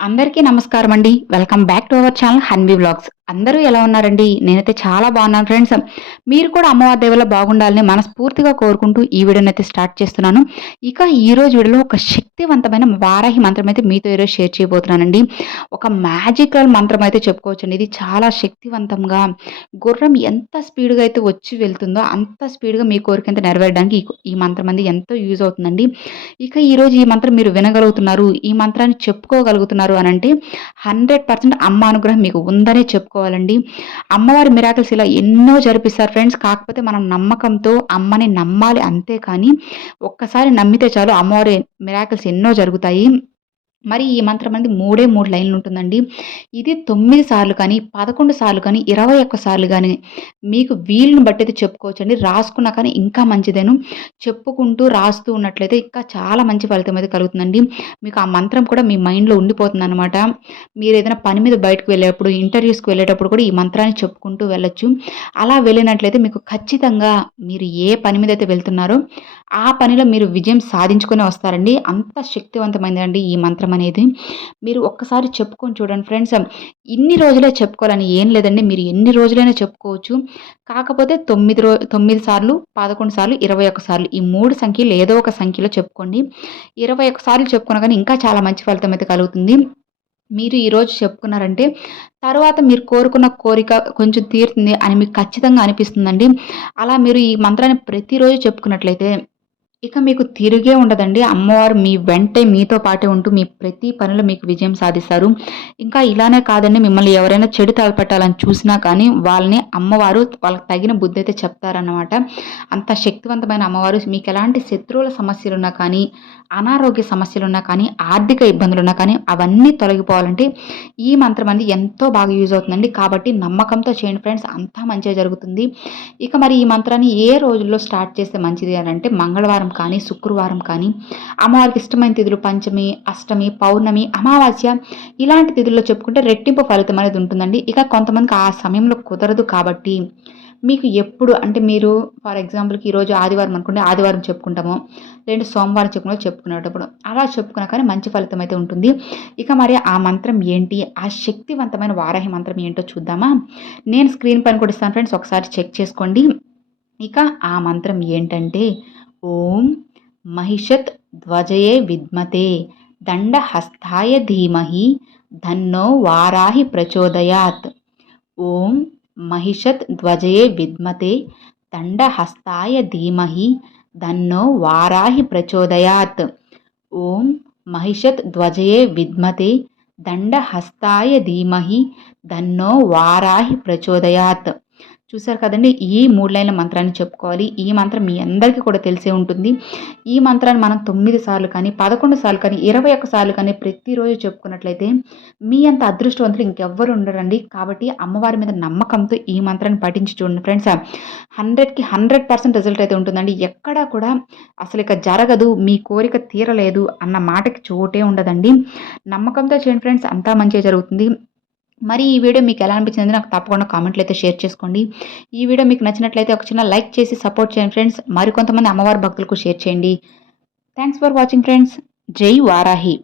అందరికీ నమస్కారం అండి welcome back to our channel Hanvi vlogs అందరూ ఎలా ఉన్నారండి? నేనైతే చాలా బాగున్నాను ఫ్రెండ్స్. మీరు కూడా అమ్మవారి దేవుల బాగుండాలని మనస్ఫూర్తిగా కోరుకుంటూ ఈ వీడియోని అయితే స్టార్ట్ చేస్తున్నాను. ఇక ఈ రోజు వీడియోలో ఒక శక్తివంతమైన వారాహి మంత్రం అయితే మీతో ఈరోజు షేర్ చేయబోతున్నానండి. ఒక మ్యాజికల్ మంత్రం అయితే చెప్పుకోవచ్చండి. ఇది చాలా శక్తివంతంగా గుర్రం ఎంత స్పీడ్గా అయితే వచ్చి వెళ్తుందో అంత స్పీడ్గా మీ కోరిక అయితే నెరవేరడానికి ఈ మంత్రం అనేది ఎంతో యూజ్ అవుతుందండి. ఇక ఈరోజు ఈ మంత్రం మీరు వినగలుగుతున్నారు. ఈ మంత్రాన్ని చెప్పుకోగలుగుతున్నారు అని అంటే హండ్రెడ్ పర్సెంట్ అమ్మ అనుగ్రహం మీకు ఉందనే చెప్పుకో చేసుకోవాలండి. అమ్మవారి మిరాకిల్స్ ఇలా ఎన్నో జరిపిస్తారు ఫ్రెండ్స్ కాకపోతే మనం నమ్మకంతో అమ్మని నమ్మాలి అంతే కానీ ఒక్కసారి నమ్మితే చాలు అమ్మవారి మిరాకిల్స్ ఎన్నో జరుగుతాయి. మరి ఈ మంత్రం అనేది మూడే మూడు లైన్లు ఉంటుందండి. ఇది తొమ్మిది సార్లు కానీ పదకొండు సార్లు కానీ ఇరవై ఒక్క సార్లు కానీ మీకు వీలుని బట్టి అయితే చెప్పుకోవచ్చు అండి రాసుకున్నా కానీ ఇంకా మంచిదేను. చెప్పుకుంటూ రాస్తూ ఉన్నట్లయితే ఇంకా చాలా మంచి ఫలితం అయితే కలుగుతుందండి. మీకు ఆ మంత్రం కూడా మీ మైండ్లో ఉండిపోతుంది అనమాట మీరు ఏదైనా పని మీద బయటకు వెళ్ళేటప్పుడు ఇంటర్వ్యూస్కి వెళ్ళేటప్పుడు కూడా ఈ మంత్రాన్ని చెప్పుకుంటూ వెళ్ళొచ్చు. అలా వెళ్ళినట్లయితే మీకు ఖచ్చితంగా మీరు ఏ పని మీద అయితే వెళ్తున్నారో ఆ పనిలో మీరు విజయం సాధించుకొని వస్తారండి. అంత శక్తివంతమైనదండి ఈ మంత్రం అనేది. మీరు ఒక్కసారి చెప్పుకొని చూడండి ఫ్రెండ్స్. ఇన్ని రోజులే చెప్పుకోవాలని ఏం లేదండి. మీరు ఎన్ని రోజులైనా చెప్పుకోవచ్చు. కాకపోతే తొమ్మిది రో తొమ్మిది సార్లు పదకొండు సార్లు ఇరవై ఒక్క సార్లు ఈ మూడు సంఖ్యలు ఏదో ఒక సంఖ్యలో చెప్పుకోండి. ఇరవై ఒక్క సార్లు చెప్పుకున్నా కానీ ఇంకా చాలా మంచి ఫలితం అయితే కలుగుతుంది. మీరు ఈరోజు చెప్పుకున్నారంటే తర్వాత మీరు కోరుకున్న కోరిక కొంచెం తీరుతుంది అని మీకు ఖచ్చితంగా అనిపిస్తుందండి. అలా మీరు ఈ మంత్రాన్ని ప్రతిరోజు చెప్పుకున్నట్లయితే ఇక మీకు తిరిగే ఉండదండి. అమ్మవారు మీ వెంటే మీతో పాటే ఉంటూ మీ ప్రతి పనిలో మీకు విజయం సాధిస్తారు. ఇంకా ఇలానే కాదండి. మిమ్మల్ని ఎవరైనా చెడు తలపెట్టాలని చూసినా కానీ వాళ్ళని అమ్మవారు వాళ్ళకి తగిన బుద్ధి అయితే చెప్తారన్నమాట. అంత శక్తివంతమైన అమ్మవారు మీకు ఎలాంటి శత్రువుల సమస్యలున్నా కానీ అనారోగ్య సమస్యలున్నా కానీ ఆర్థిక ఇబ్బందులున్నా కానీ అవన్నీ తొలగిపోవాలంటే ఈ మంత్రం అనేది ఎంతో బాగా యూజ్ అవుతుందండి. కాబట్టి నమ్మకంతో చేయండి ఫ్రెండ్స్. అంతా మంచిగా జరుగుతుంది. ఇక మరి ఈ మంత్రాన్ని ఏ రోజుల్లో స్టార్ట్ చేస్తే మంచిది అని అంటే మంగళవారం శనివారం కానీ శుక్రవారం కానీ అమ్మవారికి ఇష్టమైన తిథులు పంచమి అష్టమి పౌర్ణమి అమావాస్య ఇలాంటి తిథుల్లో చెప్పుకుంటే రెట్టింపు ఫలితం అనేది ఉంటుందండి. ఇక కొంతమందికి ఆ సమయంలో కుదరదు కాబట్టి మీకు ఎప్పుడు అంటే మీరు ఫర్ ఎగ్జాంపుల్కి ఈరోజు ఆదివారం అనుకుంటే ఆదివారం చెప్పుకుంటాము. రెండు సోమవారం చెప్పుకుంటే చెప్పుకునేటప్పుడు అలా చెప్పుకున్నా కానీ మంచి ఫలితం అయితే ఉంటుంది. ఇక మరి ఆ మంత్రం ఏంటి? ఆ శక్తివంతమైన వారాహి మంత్రం ఏంటో చూద్దామా? నేను స్క్రీన్ పైన కూడా ఇస్తాను ఫ్రెండ్స్ ఒకసారి చెక్ చేసుకోండి. ఇక ఆ మంత్రం ఏంటంటే ఓం మహిషత్ ధ్వజయే విద్మతే దండహస్తాయ ధీమహి ధన్నో వారాహి ప్రచోదయాత్. ఓం మహిషత్ ధ్వజయే విద్మతే దండహస్తాయ ధీమహి ధన్నో వారాహి ప్రచోదయాత్. ఓం మహిషత్ ధ్వజయే విద్మతే దండహస్తాయ ధీమహి ధన్నో వారాహి ప్రచోదయాత్. చూసారు కదండి ఈ మూడు లైన్ల మంత్రాన్ని చెప్పుకోవాలి. ఈ మంత్రం మీ అందరికీ కూడా తెలిసే ఉంటుంది. ఈ మంత్రాన్ని మనం తొమ్మిది సార్లు కానీ పదకొండు సార్లు కానీ ఇరవై ఒక్క సార్లు కానీ ప్రతిరోజు చెప్పుకున్నట్లయితే మీ అంత అదృష్టవంతులు ఇంకెవ్వరు ఉండరండి. కాబట్టి అమ్మవారి మీద నమ్మకంతో ఈ మంత్రాన్ని పఠించి చూడండి ఫ్రెండ్స్. హండ్రెడ్కి హండ్రెడ్ పర్సెంట్ రిజల్ట్ అయితే ఉంటుందండి. ఎక్కడా కూడా అసలు ఇక జరగదు మీ కోరిక తీరలేదు అన్న మాటకి చోటే ఉండదండి. నమ్మకంతో చేయండి ఫ్రెండ్స్ అంతా మంచిగా జరుగుతుంది. మరి ఈ వీడియో మీకు ఎలా అనిపించింది నాకు తప్పకుండా కామెంట్లు అయితే షేర్ చేసుకోండి. ఈ వీడియో మీకు నచ్చినట్లయితే ఒక చిన్న లైక్ చేసి సపోర్ట్ చేయండి ఫ్రెండ్స్ మరికొంతమంది అమ్మవారి భక్తులకు షేర్ చేయండి. థ్యాంక్స్ ఫర్ వాచింగ్ ఫ్రెండ్స్ జై వారాహి.